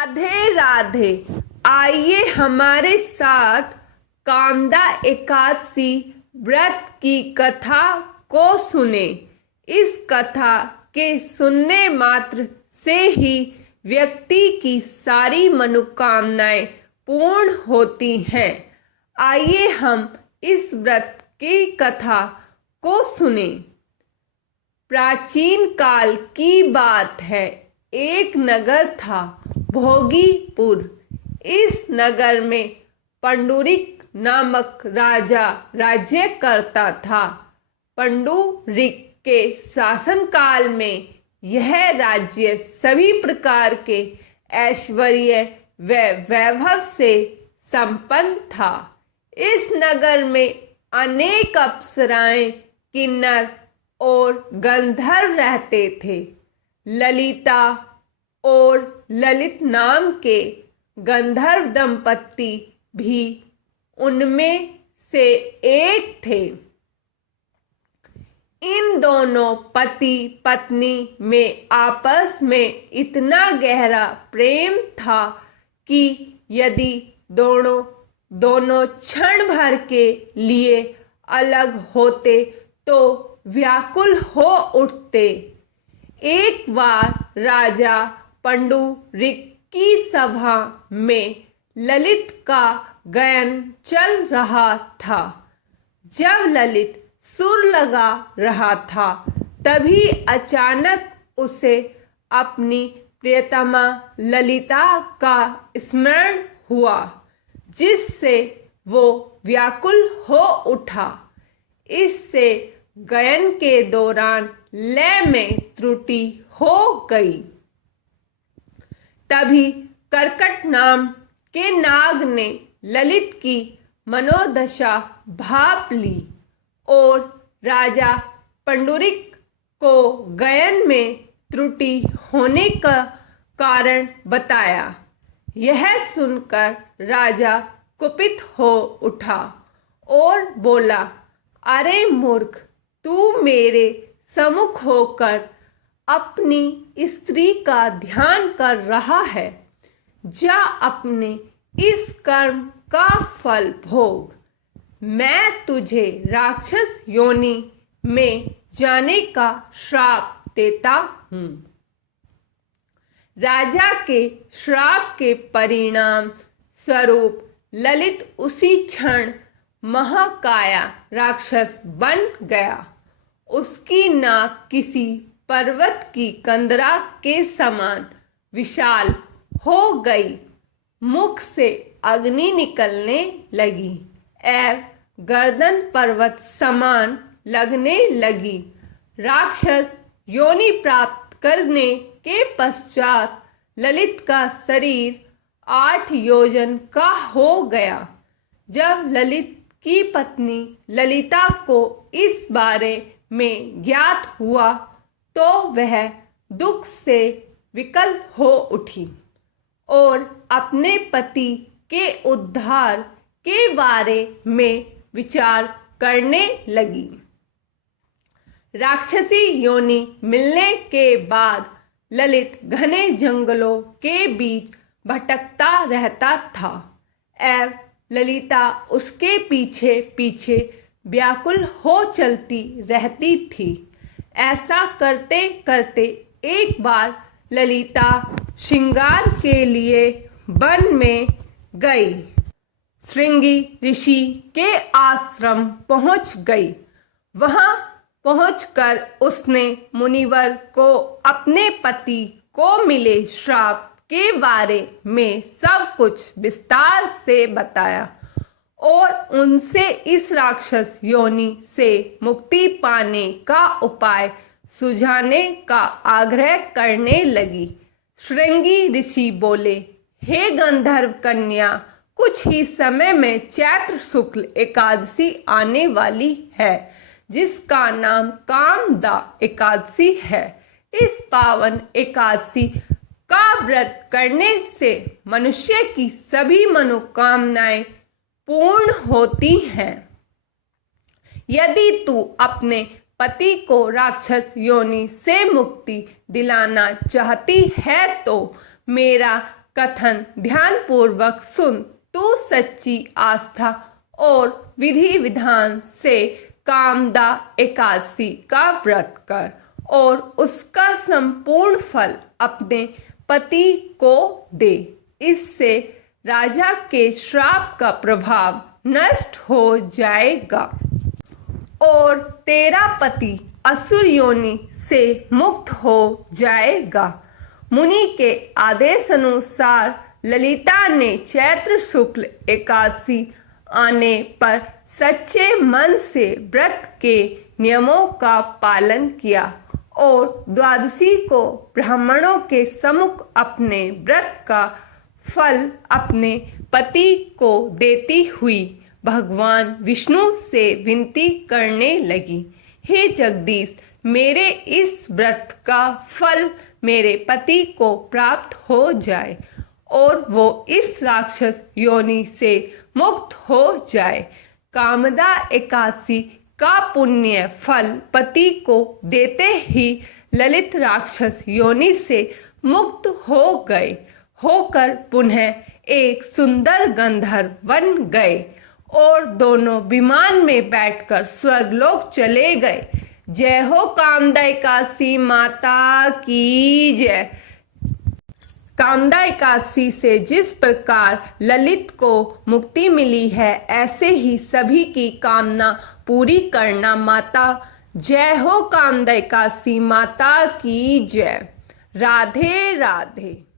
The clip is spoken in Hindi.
राधे राधे। आइए हमारे साथ कामदा एकादशी व्रत की कथा को सुने। इस कथा के सुनने मात्र से ही व्यक्ति की सारी मनोकामनाएं पूर्ण होती हैं। आइए हम इस व्रत की कथा को सुने। प्राचीन काल की बात है। एक नगर था, भोगीपुर। इस नगर में पंडुरिक नामक राजा राज्य करता था। पंडुरिक के शासनकाल में यह राज्य सभी प्रकार के ऐश्वर्य व वैभव से संपन्न था। इस नगर में अनेक अप्सराएं, किन्नर और गंधर्व रहते थे। ललिता और ललित नाम के गंधर्व दंपति भी उनमें से एक थे। इन दोनों पति पत्नी में आपस में इतना गहरा प्रेम था कि यदि दोनों क्षण भर के लिए अलग होते तो व्याकुल हो उठते। एक बार राजा पंडुरिक की सभा में ललित का गायन चल रहा था। जब ललित सुर लगा रहा था, तभी अचानक उसे अपनी प्रियतमा ललिता का स्मरण हुआ, जिससे वो व्याकुल हो उठा। इससे गायन के दौरान लय में त्रुटि हो गई। तभी कर्कट नाम के नाग ने ललित की मनोदशा भांप ली और राजा पंडुरिक को गायन में त्रुटि होने का कारण बताया। यह सुनकर राजा कुपित हो उठा और बोला, अरे मूर्ख, तू मेरे सम्मुख होकर अपनी स्त्री का ध्यान कर रहा है। जा अपने इस कर्म का फल भोग। मैं तुझे राक्षस योनि में जाने का श्राप देता हूँ। राजा के श्राप के परिणाम स्वरूप ललित उसी क्षण महाकाया राक्षस बन गया। उसकी नाक किसी पर्वत की कंदरा के समान विशाल हो गई। मुख से अग्नि निकलने लगी एवं गर्दन पर्वत समान लगने लगी। राक्षस योनि प्राप्त करने के पश्चात ललित का शरीर 8 योजन का हो गया। जब ललित की पत्नी ललिता को इस बारे में ज्ञात हुआ तो वह दुख से विकल हो उठी और अपने पति के उद्धार के बारे में विचार करने लगी। राक्षसी योनि मिलने के बाद ललित घने जंगलों के बीच भटकता रहता था एवं ललिता उसके पीछे पीछे व्याकुल हो चलती रहती थी। ऐसा करते करते एक बार ललिता श्रृंगार के लिए वन में गई। श्रृंगी ऋषि के आश्रम पहुंच गई। वहां पहुंचकर उसने मुनिवर को अपने पति को मिले श्राप के बारे में सब कुछ विस्तार से बताया और उनसे इस राक्षस योनि से मुक्ति पाने का उपाय सुझाने का आग्रह करने लगी। श्रृंगी ऋषि बोले, हे गंधर्व कन्या, कुछ ही समय में चैत्र शुक्ल एकादशी आने वाली है, जिसका नाम कामदा एकादशी है। इस पावन एकादशी का व्रत करने से मनुष्य की सभी मनोकामनाएं पूर्ण होती हैं। यदि तू अपने पति को राक्षस योनि से मुक्ति दिलाना चाहती है तो मेरा कथन ध्यानपूर्वक सुन। तू सच्ची आस्था और विधि विधान से कामदा एकादशी का व्रत कर और उसका संपूर्ण फल अपने पति को दे। इससे राजा के श्राप का प्रभाव नष्ट हो जाएगा और तेरा पति असुर योनि से मुक्त हो जाएगा। मुनि के आदेश अनुसार ललिता ने चैत्र शुक्ल एकादशी आने पर सच्चे मन से व्रत के नियमों का पालन किया और द्वादशी को ब्राह्मणों के सम्मुख अपने व्रत का फल अपने पति को देती हुई भगवान विष्णु से विनती करने लगी, हे जगदीश, मेरे इस व्रत का फल मेरे पति को प्राप्त हो जाए और वो इस राक्षस योनि से मुक्त हो जाए। कामदा एकादशी का पुण्य फल पति को देते ही ललित राक्षस योनि से मुक्त हो गए होकर पुनः एक सुंदर गंधर्व बन गए और दोनों विमान में बैठकर स्वर्गलोक चले गए। जय हो कामदा एकादशी माता की जय। कामदा एकादशी से जिस प्रकार ललित को मुक्ति मिली है, ऐसे ही सभी की कामना पूरी करना माता। जय हो कामदा एकादशी माता की जय। राधे राधे।